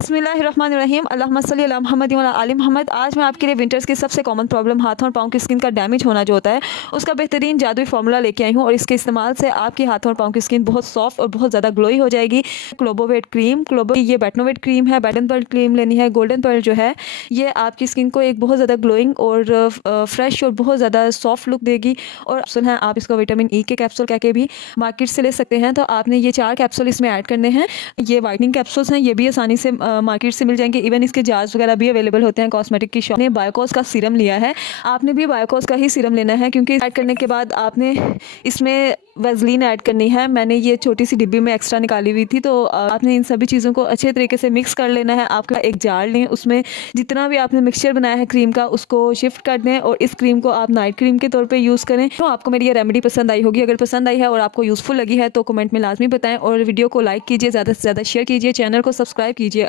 बिस्मिल्लाहिर्रहमानिर्रहीम अल्लाहुम्मा सल्ली अला मुहम्मद व अला आलि मुहम्मद। आज मैं आपके लिए विंटर्स की सबसे कॉमन प्रॉब्लम हाथों और पाँव की स्किन का डैमेज होना जो होता है उसका बेहतरीन जादुई फार्मूला लेके आई हूँ और इसके इस्तेमाल से आपके हाथों और पाँव की स्किन बहुत सॉफ्ट और बहुत ज़्यादा ग्लोई हो जाएगी। क्लोबोवेट क्रीम, ये बेटनोवेट क्रीम है, बैटन पर्ल क्रीम लेनी है। गोल्डन पर्ल जो है ये आपकी स्किन को एक बहुत ज़्यादा ग्लोइंग और फ्रेश और बहुत ज़्यादा सॉफ्ट लुक देगी। और कैप्सूल हैं, आप इसको विटामिन ई के कैप्सूल कह के भी मार्केट से ले सकते हैं। तो आपने ये 4 कैप्सूल इसमें ऐड करने हैं। ये वाइटनिंग कैप्सूल्स हैं, ये भी आसानी से मार्केट से मिल जाएंगे। इवन इसके जार्स वगैरह भी अवेलेबल होते हैं कॉस्मेटिक की शॉप ने। बायोकॉस का सीरम लिया है, आपने भी बायोकॉस का ही सीरम लेना है क्योंकि ऐड करने के बाद आपने इसमें वैसलीन ऐड करनी है। मैंने ये छोटी सी डिब्बी में एक्स्ट्रा निकाली हुई थी। तो आपने इन सभी चीज़ों को अच्छे तरीके से मिक्स कर लेना है। आपका एक जार लें, उसमें जितना भी आपने मिक्सचर बनाया है क्रीम का उसको शिफ्ट कर दें और इस क्रीम को आप नाइट क्रीम के तौर पे यूज़ करें। तो आपको मेरी ये रेमेडी पसंद आई होगी। अगर पसंद आई है और आपको यूज़फुल लगी है तो कमेंट में लाजमी बताएं और वीडियो को लाइक कीजिए, ज़्यादा से ज़्यादा शेयर कीजिए, चैनल को सब्सक्राइब कीजिए।